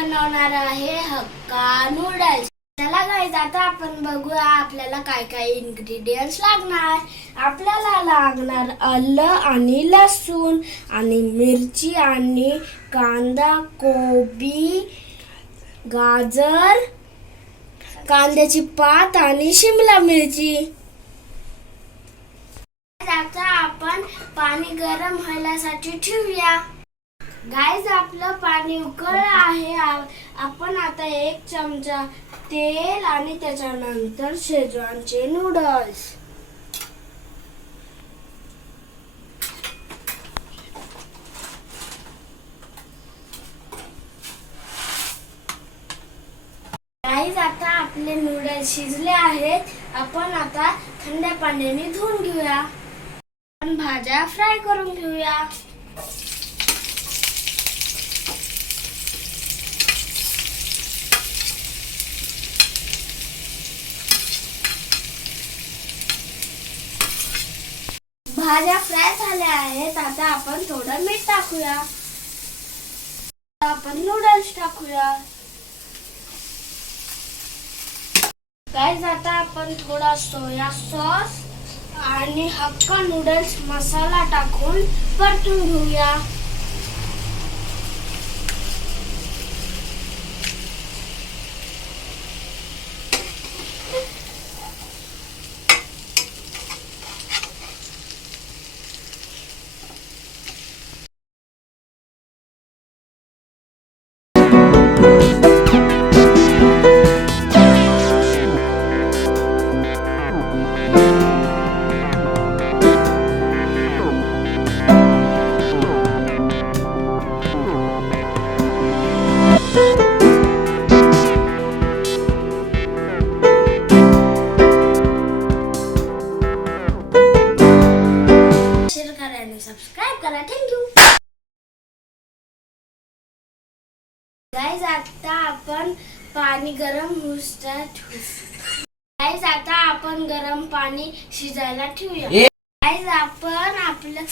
बनवणार आहे hakka noodles. चला गाईज, आता आपण बघूया आपल्याला काय काय इन्ग्रेडियंट्स लागणार। आपल्याला लागणार आलं आणि लसूण आणि मिरची आणि कांदा, कोबी, गाजर, कांद्याची पात आणि शिमला मिरची। आता आपण पाणी गरम व्हायसाठी ठेवूया। गाईज, आपलं पाणी उकळलं आहे। आपण आता 1 चमचा तेल आणि त्याच्यानंतर शेजवानचे नूडल्स। गाईज, आता आपले नूडल्स शिजले आहेत। आपण आता थंड पाण्याने धुवून घेऊया। आपण भाज्या फ्राय करून घेऊया। भाज्या फ्राय झाल्या आहेत। आता आपण थोडं मीठ टाकूया। आपण नूडल्स टाकूया। गाईज, आता आपण थोडा सोया सॉस आणि हक्का नूडल्स मसाला टाकून परतून घेऊया। शेअर करा आणि सबस्क्राइब करा। Thank you guys. आता आपण पाणी गरम गाईज, आता आपण गरम पाणी शिजायला ठेवूया। गाईज, आपण आपलं